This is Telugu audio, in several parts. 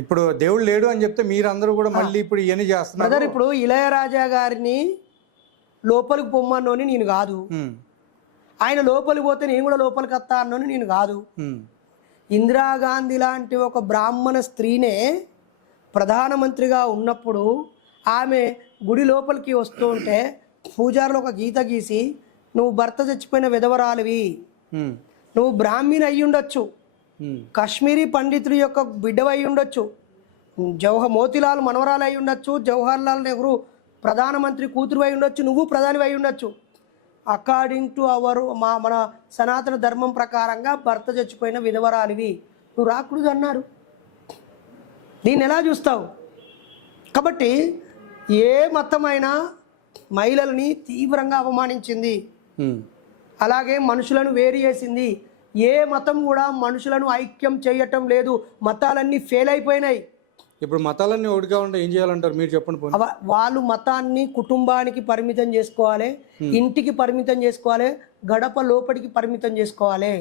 ఇప్పుడు దేవుడు లేడు అని చెప్తే మీరందరూ కూడా మళ్ళీ ఇప్పుడు ఇవన్నీ చేస్తున్నారు. బ్రదర్, ఇప్పుడు ఇళయరాజా గారిని లోపలికి పొమ్మన్నోని నేను కాదు, ఆయన లోపలికి పోతే నేను కూడా లోపలికి వస్తా అన్నోని నేను కాదు. ఇందిరాగాంధీ లాంటి ఒక బ్రాహ్మణ స్త్రీనే ప్రధానమంత్రిగా ఉన్నప్పుడు ఆమె గుడి లోపలికి వస్తూ ఉంటే పూజారులు ఒక గీత గీసి, నువ్వు భర్త చచ్చిపోయిన విధవరాలివి, నువ్వు బ్రాహ్మణి అయి ఉండొచ్చు, కాశ్మీరీ పండితుడి యొక్క బిడ్డవై ఉండొచ్చు, మోతీలాల్ మనవరాలు అయి ఉండొచ్చు, జవహర్లాల్ నెహ్రూ ప్రధానమంత్రి కూతురు అయి ఉండొచ్చు, నువ్వు ప్రధాని అయి ఉండొచ్చు. అకార్డింగ్ టు మన సనాతన ధర్మం ప్రకారంగా భర్త చచ్చిపోయిన విధవరాలివి, నువ్వు రాకూడదు అన్నారు. దీన్ని ఎలా చూస్తావు? కాబట్టి ఏ మతమైనా మహిళల్ని తీవ్రంగా అవమానించింది, అలాగే మనుషులను వేరు చేసింది. ఏ మతం కూడా మనుషులను ఐక్యం చేయటం లేదు. మతాలన్నీ ఫెయిల్ అయిపోయినాయి. ఇప్పుడు మతాలన్నీ ఒకటిగా ఉంటే ఏం చేయాలంటారు మీరు చెప్పండి. వాళ్ళు మతాన్ని కుటుంబానికి పరిమితం చేసుకోవాలి, ఇంటికి పరిమితం చేసుకోవాలి, గడప లోపలికి పరిమితం చేసుకోవాలి.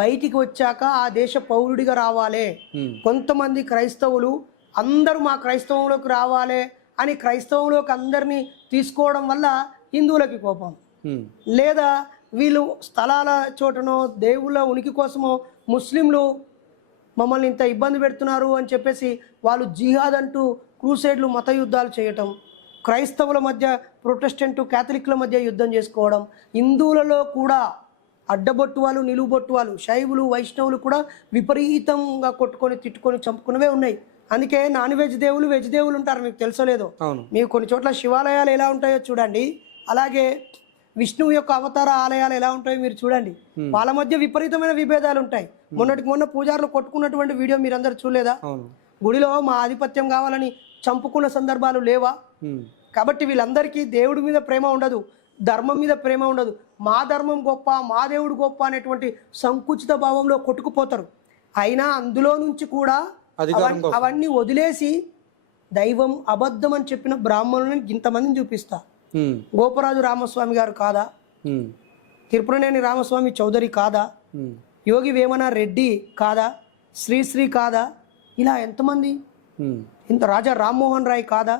బయటికి వచ్చాక ఆ దేశ పౌరుడిగా రావాలి. కొంతమంది క్రైస్తవులు అందరూ మా క్రైస్తవంలోకి రావాలి అని క్రైస్తవంలోకి అందరినీ తీసుకోవడం వల్ల హిందువులకి కోపం, లేదా వీళ్ళు స్థలాల చోటనో దేవుళ్ళ ఉనికి కోసమో ముస్లింలు మమ్మల్ని ఇంత ఇబ్బంది పెడుతున్నారు అని చెప్పేసి వాళ్ళు జిహాద్ అంటూ క్రూసేడ్లు మత యుద్ధాలు చేయటం, క్రైస్తవుల మధ్య ప్రొటెస్టెంట్ క్యాథలిక్ల మధ్య యుద్ధం చేసుకోవడం, హిందువులలో కూడా అడ్డబొట్టు వాళ్ళు, నిలువుబొట్టు వాళ్ళు, శైవులు, వైష్ణవులు కూడా విపరీతంగా కొట్టుకొని తిట్టుకొని చంపుకున్నవే ఉన్నాయి. అందుకే నాన్ వెజ్ దేవులు, వెజ్ దేవులు ఉంటారు. మీకు తెలుసో లేదో, మీకు కొన్ని చోట్ల శివాలయాలు ఎలా ఉంటాయో చూడండి, అలాగే విష్ణువు యొక్క అవతార ఆలయాలు ఎలా ఉంటాయో మీరు చూడండి. వాళ్ళ మధ్య విపరీతమైన విభేదాలు ఉంటాయి. మొన్న పూజారులు కొట్టుకున్నటువంటి వీడియో మీరందరూ చూడలేదా? గుడిలో మా ఆధిపత్యం కావాలని చంపుకున్న సందర్భాలు లేవా? కాబట్టి వీళ్ళందరికీ దేవుడి మీద ప్రేమ ఉండదు, ధర్మం మీద ప్రేమ ఉండదు. మా ధర్మం గొప్ప, మా దేవుడు గొప్ప అనేటువంటి సంకుచిత భావంలో కొట్టుకుపోతారు. అయినా అందులో నుంచి కూడా అవన్నీ వదిలేసి దైవం అబద్ధం అని చెప్పిన బ్రాహ్మణులను ఇంతమందిని చూపిస్తా. గోపరాజు రామస్వామి గారు కాదా? తిరుపతినేని రామస్వామి చౌదరి కాదా? యోగి వేమన రెడ్డి కాదా? శ్రీశ్రీ కాదా? ఇలా ఎంతమంది, ఇంత రాజా రామ్మోహన్ రాయ్ కాదా?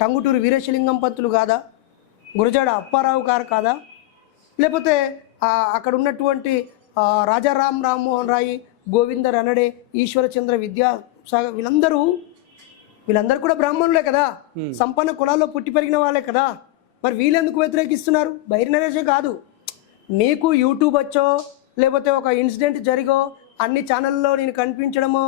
టంగుటూరి వీరేశలింగం పంతులు కాదా? గురజాడ అప్పారావు గారు కాదా? లేకపోతే అక్కడ ఉన్నటువంటి రాజా రామ్మోహన్ రాయ్, గోవింద రనడే, ఈశ్వరచంద్ర విద్యాసాగర్, వీళ్ళందరూ కూడా బ్రాహ్మణులే కదా, సంపన్న కులాల్లో పుట్టి పెరిగిన వాళ్ళే కదా. మరి వీళ్ళెందుకు వ్యతిరేకిస్తున్నారు? బైరి నరేషే కాదు, మీకు యూట్యూబ్ వచ్చో లేకపోతే ఒక ఇన్సిడెంట్ జరిగో అన్ని ఛానల్లో నేను కనిపించడమో